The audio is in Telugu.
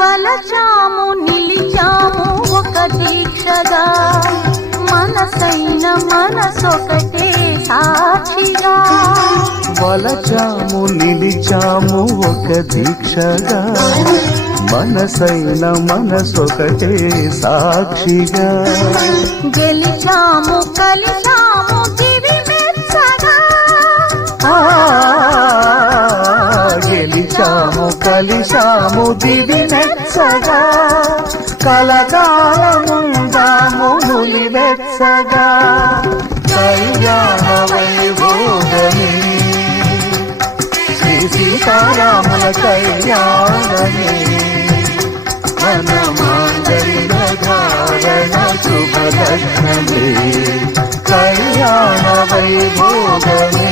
వలచాము నిలిచాము ఒక దీక్షగా, మనసైన మనసొకటే సాక్షిగా. వలచాము నిలిచాము ఒక దీక్షగా, మనసైన మనసొకటే సాక్షిగా. గెలిచాము కలిచాము దివి మెచ్చగా, గెలిచాము కలిశాము దివి మెచ్చగా. కలకాలముందాము నులి వెచ్చగా. కళ్యాణ వైభోగమే శ్రీ సీతారాముల కళ్యాణమే. మన మాంగళ్య ధారణ శుభలగ్నమే. కళ్యాణ వైభోగమే